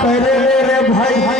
करे रे भैया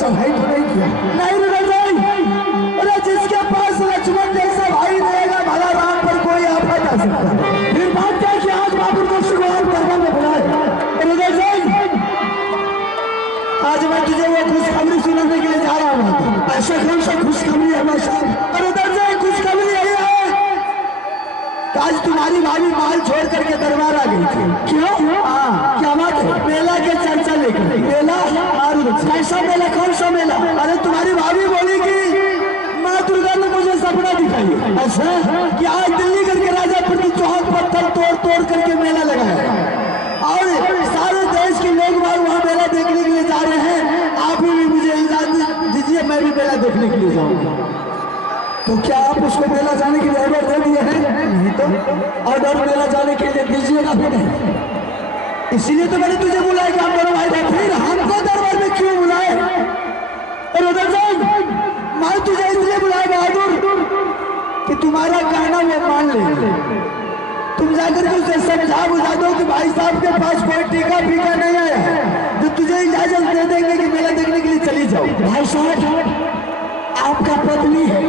चढ़ाई तो नहीं किया नहीं। अरे जिसके पास लक्ष्मण जैसा भाई रहेगा भला राम पर कोई आफत आ सकता है। फिर बात क्या कि आज बाबू को शुरुआत करने में बुलाए। आज मैं तुझे वो खुशखबरी सुनाने के लिए जा रहा हूँ। ऐसा कौन सा खुशखबरी है भाई साहब? अरे दर्जन खुशखबरी यही है कि आज तुम्हारी भाभी माल छोड़ करके दरबार आ गई थी। क्यों? हाँ क्या बात है? मेला के चर्चा लेकर। मेला? कैसा मेला? कौन सा मेला? अरे तुम्हारी भाभी बोली कि माँ दुर्गा ने मुझे सपना दिखाई। अच्छा कि आज दिल्ली करके राजा प्रति चौक पत्थर तोड़ तोड़ करके मेला लगाया और सारे देश के लोग वहाँ मेला देखने के लिए जा रहे हैं। आप भी मुझे इजाजत दीजिए, मैं भी मेला देखने के लिए जाऊंगा। तो क्या आप उसको मेला जाने के लिए ऑर्डर दे दिए हैं? नहीं तो ऑर्डर मेला जाने के लिए दीजिएगा फिर नहीं। इसीलिए तो मैंने तुझे बुलाया कि हम दोनों भाई थे। फिर हमको दरबार में क्यों बुलाए? मैं तुझे इसलिए बुलाया बहादुर कि तुम्हारा कहना वो मान ले। तुम जाकर के उसे समझा बुझा दो कि भाई साहब के पास कोई टीका फीका नहीं आया जो तुझे इजाजत दे देंगे कि मेला देखने के लिए चली जाओ। भाई साहब आपका पत्नी है,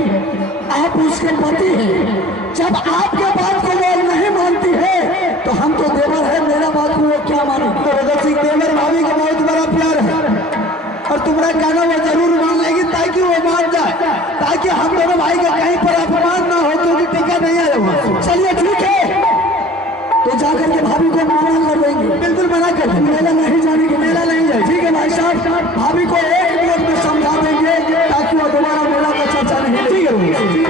आप उसके पति हैं। जब आपके बात को वो नहीं मानती है तो हम तो देवर है, मेरा बात को वो क्या माने? तो भगत सिंह देवर भाभी का बहुत बड़ा प्यार है और तुम्हारा कहना वो जरूर मान लेगी ताकि वो मान जाए, ताकि हम दोनों भाई का कहीं पर अपमान ना हो क्योंकि टीका नहीं आया हुआ। चलिए ठीक है, तो जाकर के भाभी को मना कर देंगे। बिल्कुल मना कर देंगे, मेला नहीं जाने की। मेला नहीं जाए ठीक है भाई साहब। भाभी को 1 मिनट में समझा देंगे ताकि वो दोबारा मेला का चर्चा नहीं। ठीक है भाभी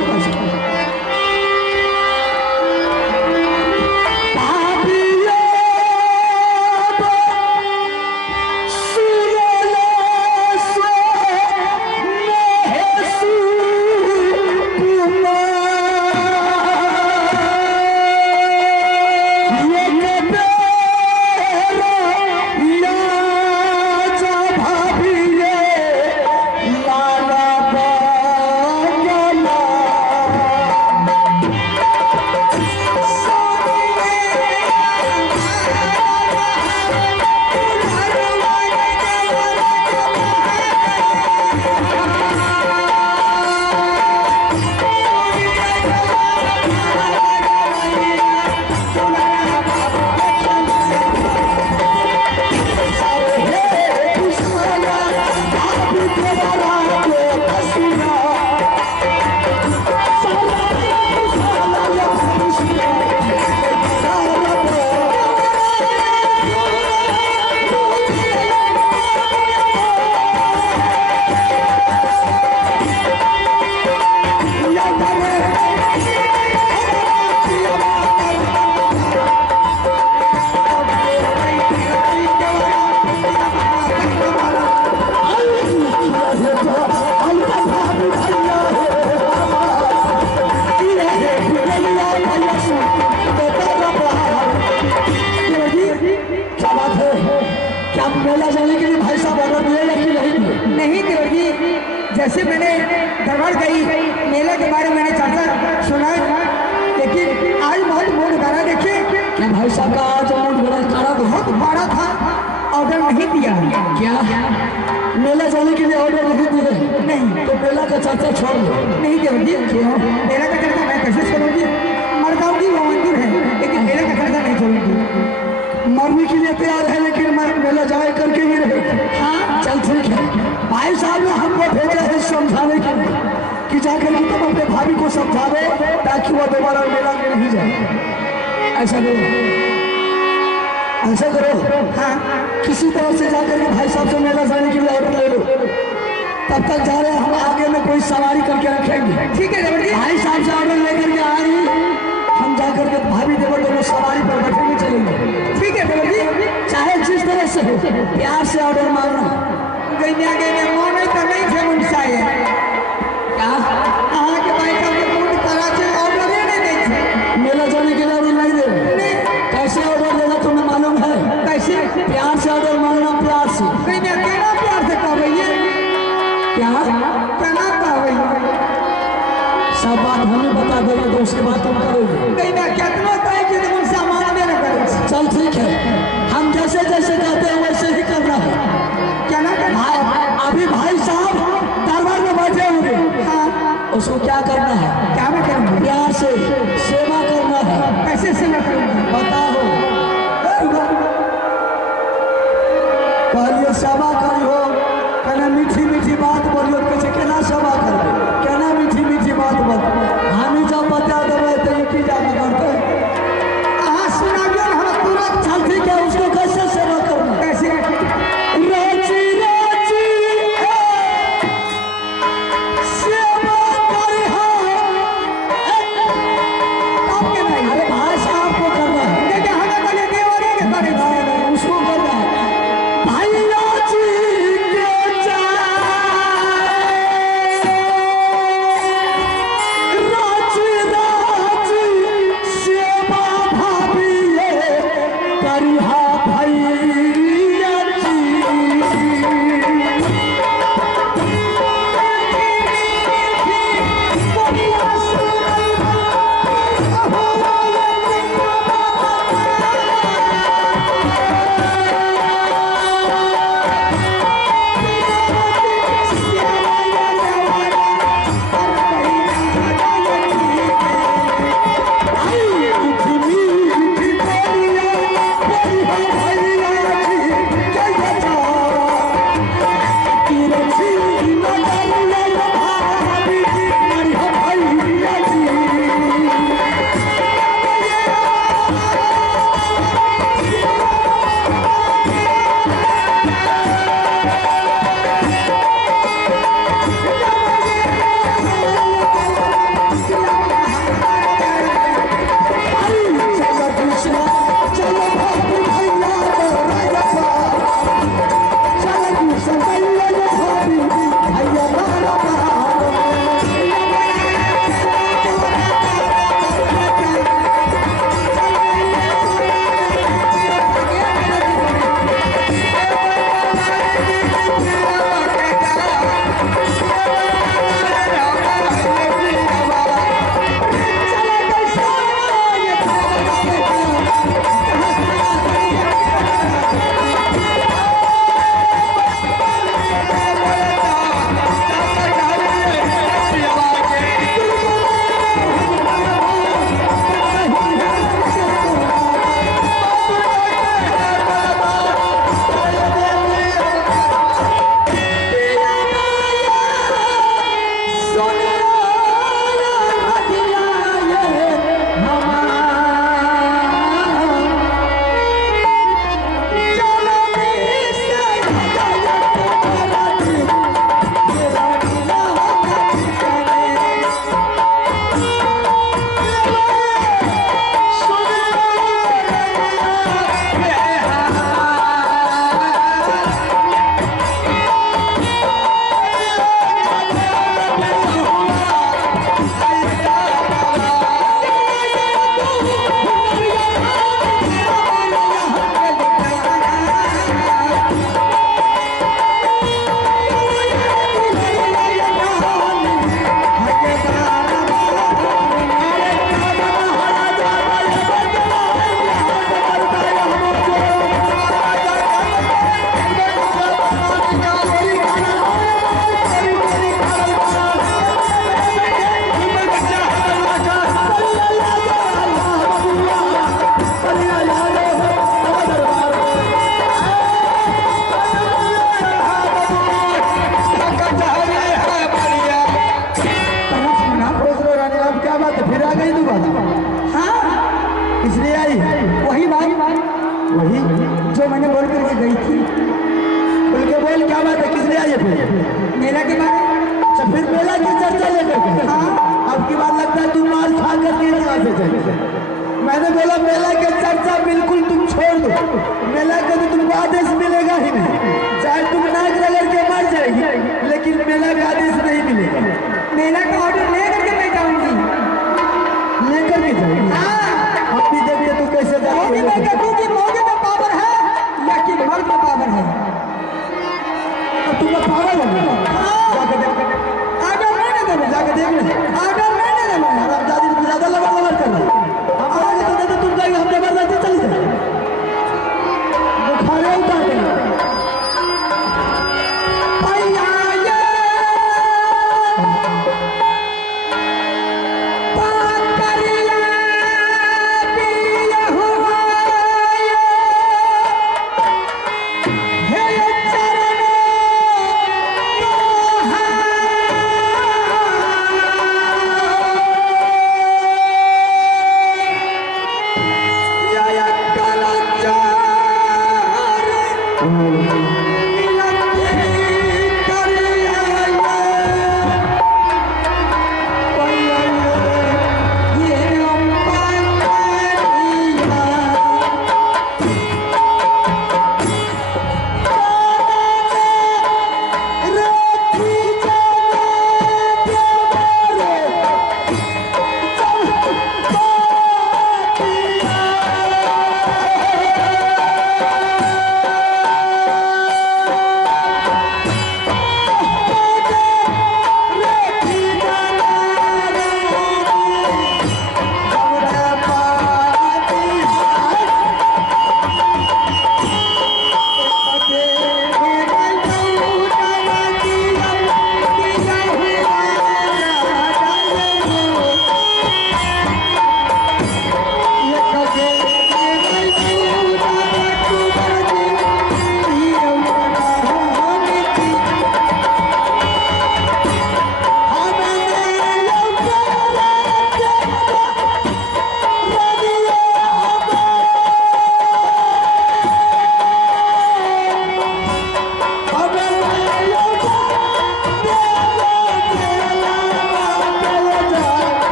मेला जाने के लिए भाई साहब ऑर्डर दिए या कि नहीं? नहीं देवर जी, जैसे मैंने दरबार गई मेला के बारे में मैंने चर्चा सुना, लेकिन आज बहुत मूड बड़ा देखिए। क्या भाई साहब का आज मूड बड़ा खड़ा बहुत बड़ा था, ऑर्डर नहीं दिया। क्या मेला जाने के लिए ऑर्डर नहीं दिए? नहीं। तो मेला का चर्चा छोड़ दो। नहीं देवर जी, क्यों? मेला का चर्चा मैं कैसे छोड़ूंगी? मर जाऊंगी वो मंदिर है, लेकिन मेला का चर्चा नहीं छोड़ूंगी। मरने के लिए तैयार है लेकिन मेला जाए करके ही रहे। हाँ चल ठीक है। भाई साहब ने हमको भेजा है समझाने के लिए कि जाकर के तुम अपने भाभी को समझा दो ताकि वो दोबारा मेला में नहीं जाए। ऐसा करो, ऐसा करो। हाँ, किसी तरह से जाकर के भाई साहब से मेला जाने के लिए ऑर्डर ले लो। तब तक जा रहे हैं हम, आगे में कोई सवारी करके रखेंगे। ठीक है देवर जी। भाई साहब से ऑर्डर लेकर के आए, हम जाकर के भाभी देवर दोनों सवारी पर बैठेंगे, चलेंगे। ठीक है देवर जी। चाहे जिस तरह से हो, प्यार से ऑर्डर मारना। गई आगे में मोन तो नहीं थे मुंडा है क्या आगे के भाई साहब के मूड तरह से ऑर्डर ही नहीं थे। मेला जाने के लिए ऑर्डर नहीं दे? कैसे ऑर्डर देना तुम्हें मालूम है? कैसे? प्यार से ऑर्डर मारना, प्यार से। गई कहना प्यार से कहबैया। क्या कहना कहबैया? सब बात हमें बता देगा तो उसके बाद तुम करोगे। गई कितना कहे कि तुम सामान देना करो। चल ठीक है, हम जैसे जैसे कहते हैं वैसे ही करना है। क्या ना करना? अभी भाई साहब दरबार में बैठे होंगे। हाँ, उसको क्या करना है? क्या मैं करूँगी? प्यार से सेवा करना है। कैसे सेवा करूँगी? बताओ। कहलिए सेवा करियो, कहना मीठी मीठी बात बोलियो, कैसे केना सेवा करबे, केना मीठी मीठी बात बोल। हामी जब बता देबै तो की जाना करते। हाँ सुनाइयो ना, हम तुरंत। चल ठीक है, उसको कैसे सेवा करना? कैसे? राजी राजी सेवा करिहा क्या बात है, फिर आ गई दोबारा? हाँ इसलिए आई? वही बात वही जो मैंने बोल करके गई थी। खुल के बोल, क्या बात है, किस लिए आई है फिर? मेला के बारे में। अच्छा, फिर मेला की चर्चा लेकर के? हाँ। अब की बात लगता है तुम माल खा करके यहाँ से चले। मैंने बोला मेला की चर्चा बिल्कुल तुम छोड़ दो, मेला का तो तुमको आदेश मिलेगा ही नहीं, चाहे तुम नाक रगड़ के मर जाएगी लेकिन मेला का आदेश नहीं मिलेगा। मेला का ऑर्डर ले करके मैं जाऊंगी। लेकर के जाएगी? हाँ अब भी देखिए तू कैसे मौके में जाएगी। देखूंगी मौके में पावर है या कि मर्द में पावर है। अब तुमको पागल हो गया? जाके देख, ऑर्डर मैंने देना। जाके देख ले। ऑर्डर मैंने देना। हरामजादी तू ज्यादा लबर कर रहा है। हम बोलेंगे तो नहीं तो तुम कहेंगे हम जबरदस्ती चली जाए, बुखारे उतार देंगे। भैया ये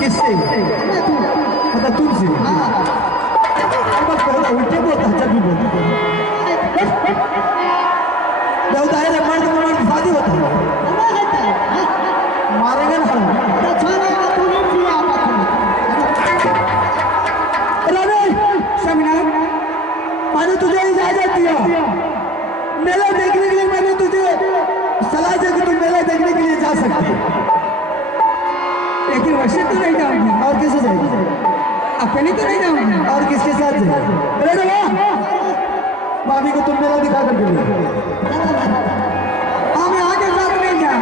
किससे? मतलब तुमसे? उल्टे बोलता जब भी बोलता मर्द को मर्द शादी होता है मारेगा ना मैंने तुझे इजाजत दिया मेला देखने के लिए, मैंने तुझे सलाह दी कि तुम मेला देखने के लिए जा सकती है, लेकिन वैसे तो नहीं जाऊंगी। और किससे जाएगी? अकेले तो नहीं जाऊंगी। और किसके साथ जाएगी? अरे भाभी को तुम मेला दिखा कर दिया। हाँ मैं आगे साथ नहीं जा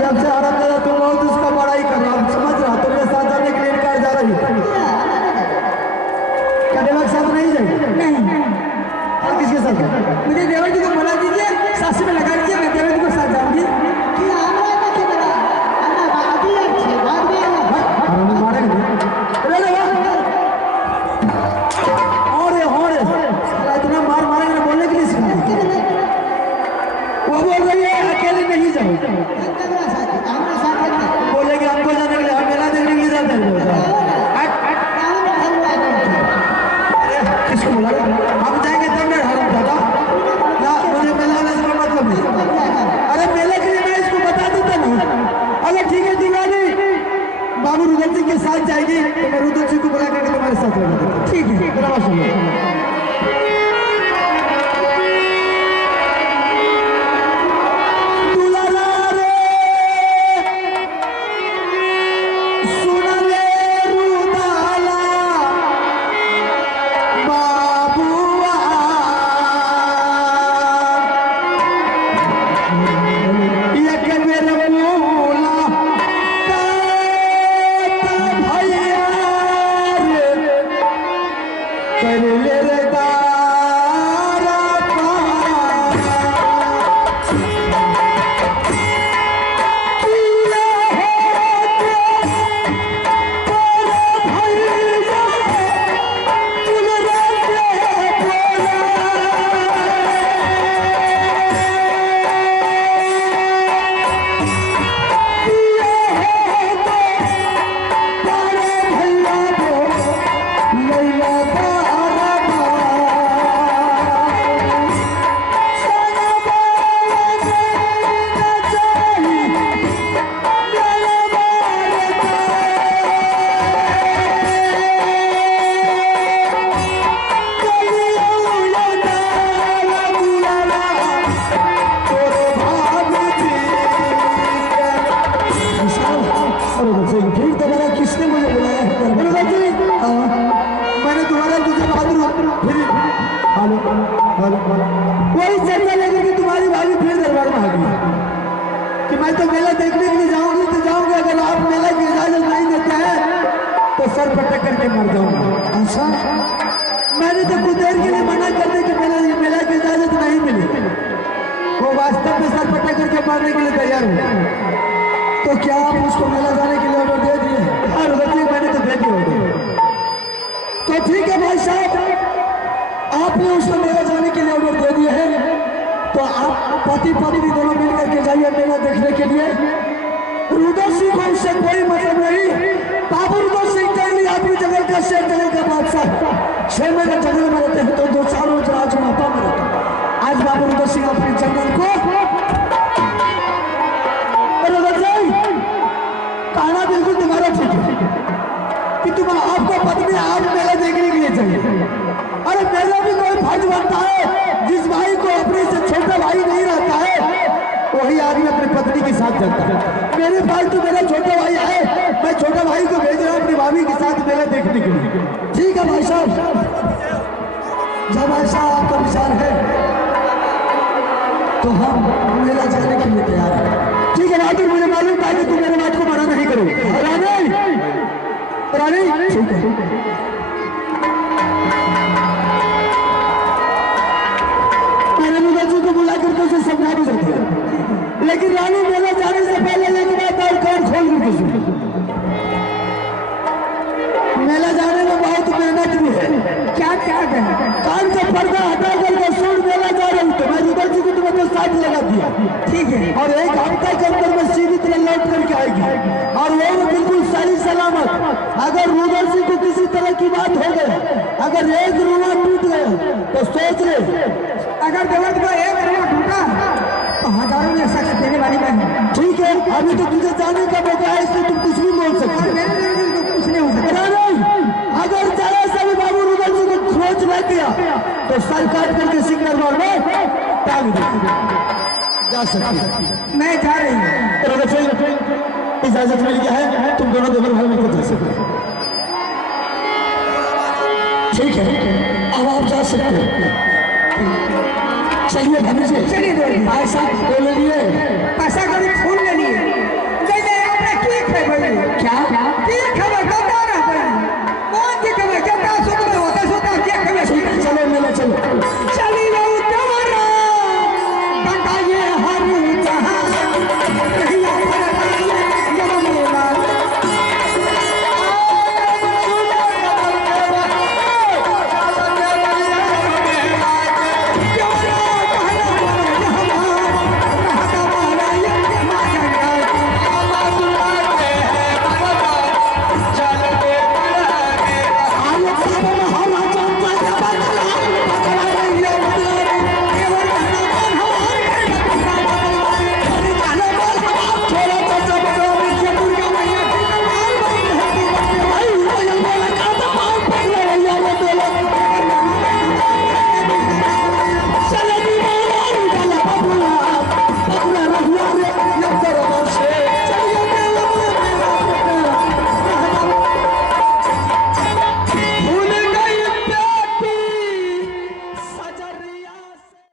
जब से आराम दादा तुम बहुत उसका बड़ाई कर रहा, समझ रहा, तुम्हें साथ जाने के लिए इनकार जा रही है। क्या देवर के साथ नहीं जाएगी? नहीं। और किसके साथ? मुझे देवर जी को बुला दीजिए, सासी में लगा दीजिए, मैं देवर जी को साथ जाऊंगी। इतना मार मारेंगे ना बोलने के लिए सिखा वो बोल रही है अकेले नहीं जाओ, बोलेगी हमको जाने के लिए, हम मेला देखने के लिए जाते हैं। किसको बोला? हम जाएंगे तब मैं हराम दादा ना, मुझे मेला वाला से मतलब नहीं। अरे मेले के लिए मैं इसको बता देता ना। अगर ठीक है दीवानी बाबू रुदल सिंह के साथ जाएगी तो मैं रुदल सिंह को बुला करके तुम्हारे साथ रहना। ठीक है मेरा बात सुनो। वही चर्चा लेकर के तुम्हारी भाभी फिर दरबार में आ गई कि मैं तो मेला देखने के लिए जाऊंगी तो जाऊंगी, अगर आप मेला की इजाजत नहीं देते हैं तो सर पटक करके मर जाऊंगा। अच्छा मैंने तो कुछ देर के लिए मना कर दिया कि मेला की इजाजत नहीं मिली, वो वास्तव में सर पटक करके मारने के लिए तैयार हो। तो क्या आप उसको मेला जाने के लिए ऑर्डर दे दिए? हाँ मैंने तो दे दिया ऑर्डर। तो ठीक है भाई साहब, आपने उसको मेला जाने के लिए ऑर्डर दे दिया है, तो आप पति पत्नी दोनों मिल करके जाइए मेला देखने के लिए। रुदल सिंह को उससे कोई मतलब नहीं। बाबू रुदल सिंह जंगली आदमी, जंगल का शेर, जंगल का बादशाह, 6 महीने जंगल में रहते हैं तो 2 4 रोज राजमाता में रहते हैं। आज बाबू रुदल सिंह अपने जंगल को कहना बिल्कुल तुम्हारा ठीक है कि तुम आपको पत्नी आप मेला देखने के लिए चाहिए। अरे मेरा भी कोई फर्ज बनता है, जिस भाई को अपने से छोटा भाई नहीं रहता है वही आदमी अपनी पत्नी के साथ जाता है। मेरे पास तो मेरा छोटा भाई है, मैं छोटा भाई को भेज रहा हूँ अपनी भाभी के साथ मेला देखने के लिए। ठीक है भाई साहब, जब ऐसा आपका विचार है तो हम मेला जाने के लिए तैयार हैं। ठीक है बहादुर, मुझे मालूम था कि तुम मेरे बात को मना नहीं करो। रानी रानी ठीक है, को बुला करके उसे समझा भी सकती है, लेकिन रानी मेला जाने से पहले एक बात और कान खोल करके सुन। मेला जाने में बहुत मेहनत भी है। क्या क्या है? कान का पर्दा हटा करके सुन, मेला जा रही तो मैं रुदल जी को तुम्हें तो साथ लगा दिया, ठीक है, और 1 हफ्ते के अंदर में सीधी तरह लौट करके पाएगी, और वो भी बिल्कुल सही सलामत। अगर रुदल सिंह को किसी तरह की बात हो गई, अगर एक रुआ टूट गया तो सोच ले, अगर देवर का एक रुआ टूटा तो हजारों में शख्स देने वाली मैं हूँ। ठीक है, अभी तो तुझे जाने का मौका है, इसलिए तुम कुछ भी बोल सकते हो। कुछ नहीं हो सकता। अगर जरा सा भी बाबू रुदल सिंह को खोज न किया तो सर काट करके सिग्नल बोर्ड में टांग दे। जा सकती है। मैं जा रही हूँ। इजाजत मिल गया है, तुम दोनों देवर भाई मिलकर जा सकते हो। ठीक है, अब आप जा सकते हो। चलिए भाभी जी, चलिए भाई साहब बोले लिए